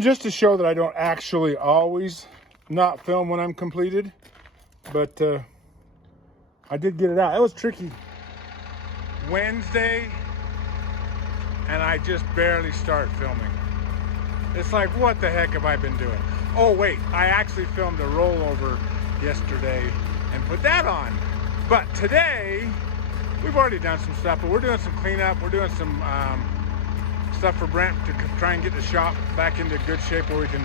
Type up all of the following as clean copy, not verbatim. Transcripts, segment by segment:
just to show that I don't actually always not film when I'm completed, but I did get it out. It was tricky. Wednesday, and I just barely start filming. It's like, what the heck have I been doing? Oh wait, I actually filmed a rollover yesterday and put that on. But today, we've already done some stuff, but we're doing some cleanup. We're doing some stuff for Brent to try and get the shop back into good shape where we can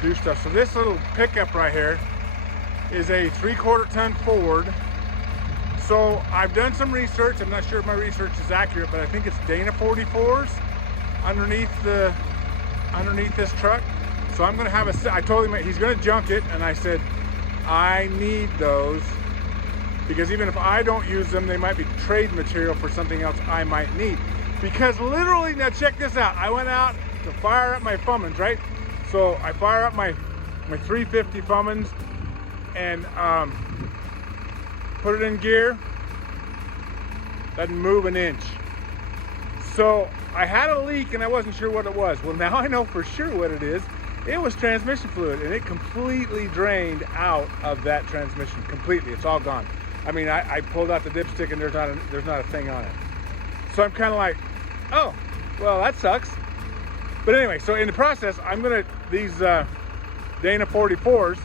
do stuff. So this little pickup right here is a 3/4 ton Ford. So I've done some research. I'm not sure if my research is accurate, but I think it's Dana 44s underneath this truck. So I'm gonna have I told him he's gonna junk it, and I said, I need those because even if I don't use them, they might be trade material for something else I might need. Because literally, now check this out. I went out to fire up my Fummins, right? So I fire up my 350 Fummins and put it in gear. Doesn't move an inch. So I had a leak and I wasn't sure what it was. Well, now I know for sure what it is. It was transmission fluid, and it completely drained out of that transmission. Completely, it's all gone. I mean, I pulled out the dipstick and there's not a thing on it. So I'm kind of like, oh, well, that sucks. But anyway, so in the process, these Dana 44s,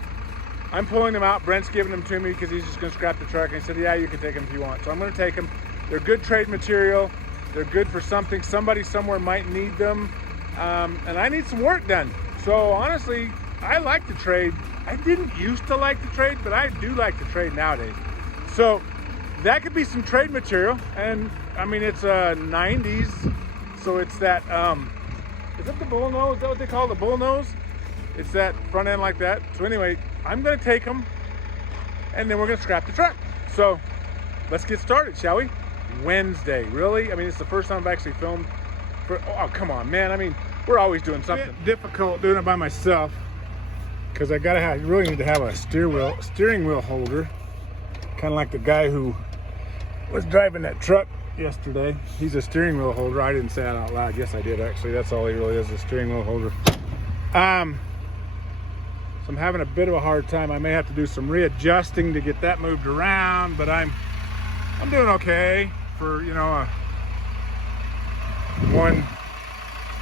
I'm pulling them out. Brent's giving them to me because he's just gonna scrap the truck. And he said, yeah, you can take them if you want. So I'm gonna take them. They're good trade material. They're good for something. Somebody somewhere might need them. And I need some work done. So honestly, I like to trade. I didn't used to like to trade, but I do like to trade nowadays. So that could be some trade material. And I mean, it's a 90s. So it's that, is that the bull nose? Is that what they call the bull nose? It's that front end like that. So anyway, I'm gonna take them and then we're gonna scrap the truck. So let's get started, shall we? Wednesday, really? I mean, it's the first time I've actually filmed oh, come on, man. I mean, we're always doing something. Difficult doing it by myself because you really need to have a steering wheel holder. Kind of like the guy who was driving that truck yesterday. He's a steering wheel holder. I didn't say that out loud. Yes, I did actually. That's all he really is, a steering wheel holder. So I'm having a bit of a hard time. I may have to do some readjusting to get that moved around, but I'm doing okay for, you know, a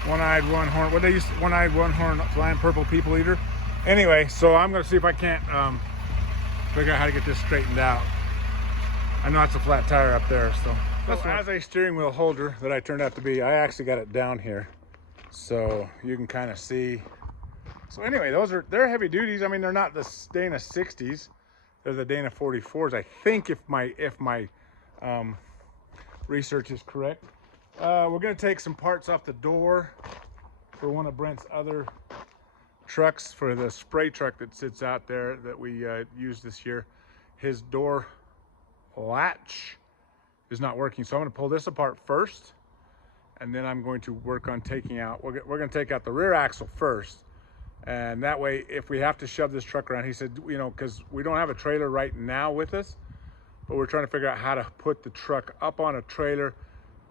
one-eyed, one-horn, what they used to, one-eyed, one-horn flying purple people eater. Anyway, so I'm gonna see if I can't figure out how to get this straightened out. I know it's a flat tire up there, so as a steering wheel holder that I turned out to be, I actually got it down here, so you can kind of see. So anyway, they're heavy duties. I mean, they're not the Dana 60s. They're the Dana 44s. I think if my research is correct. We're gonna take some parts off the door for one of Brent's other trucks, for the spray truck that sits out there that we used this year. His door latch is not working, so I'm gonna pull this apart first, and then I'm going to work on taking out, we're gonna take out the rear axle first, and that way if we have to shove this truck around, he said, you know, because we don't have a trailer right now with us, but we're trying to figure out how to put the truck up on a trailer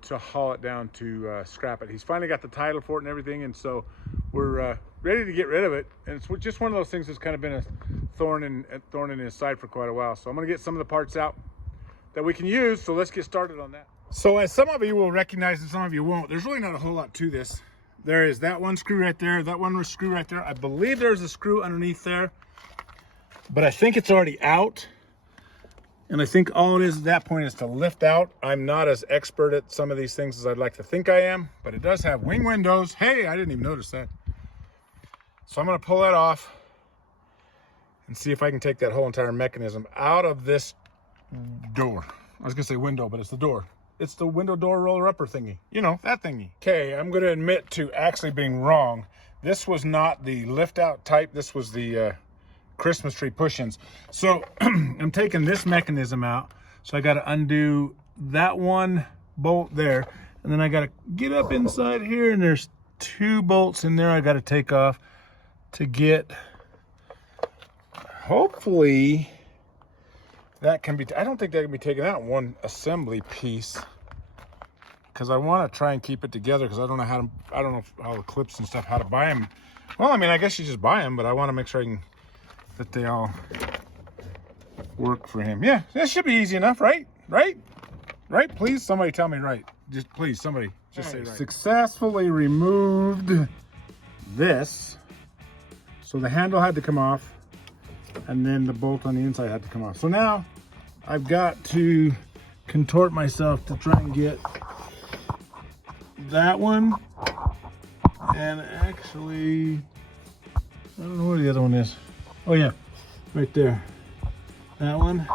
to haul it down to scrap it. He's finally got the title for it and everything, and so we're ready to get rid of it. And it's just one of those things that's kind of been a thorn in his side for quite a while. So I'm gonna get some of the parts out that we can use, so let's get started on that. So as some of you will recognize and some of you won't, there's really not a whole lot to this. There is that one screw right there, that one screw right there. I believe there's a screw underneath there, but I think it's already out. And I think all it is at that point is to lift out. I'm not as expert at some of these things as I'd like to think I am, but it does have wing windows. Hey, I didn't even notice that. So I'm gonna pull that off and see if I can take that whole entire mechanism out of this door. I was gonna say window, but it's the door. It's the window door roller upper thingy. You know, that thingy. Okay, I'm gonna admit to actually being wrong. This was not the lift out type. This was the Christmas tree push-ins. So I'm taking this mechanism out. So I got to undo that one bolt there, and then I got to get up inside here, and there's 2 bolts in there I got to take off to get, hopefully that can be, I don't think that can be taken out in one assembly piece, because I want to try and keep it together, because I don't know how the clips and stuff, how to buy them. Well, I mean, I guess you just buy them, but I want to make sure that they all work for him. Yeah, that should be easy enough, right? Right? Please, somebody tell me right. Just please, somebody just say right. Successfully removed this. So the handle had to come off, and then the bolt on the inside had to come off. So now I've got to contort myself to try and get that one. And actually, I don't know where the other one is. Oh yeah, right there. That one.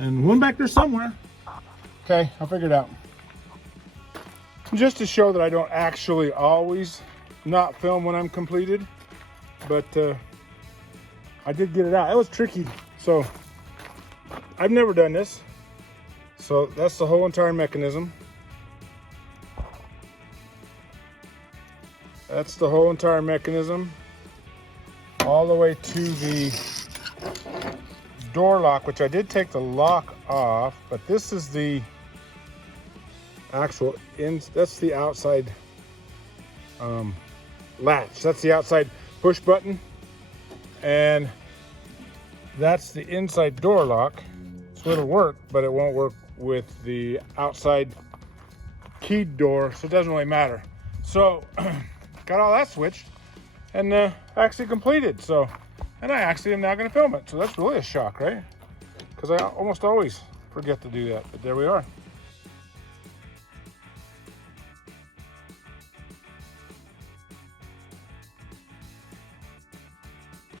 And one back there somewhere. Okay, I'll figure it out. Just to show that I don't actually always not film when I'm completed, but I did get it out. It was tricky, so I've never done this. So that's the whole entire mechanism. That's the whole entire mechanism, all the way to the door lock, which I did take the lock off, but this is the actual that's the outside latch. That's the outside push button, and that's the inside door lock. So it'll work, but it won't work with the outside keyed door, so it doesn't really matter. So got all that switched and actually completed. So, and I actually am now going to film it. So that's really a shock, right? Because I almost always forget to do that, but there we are.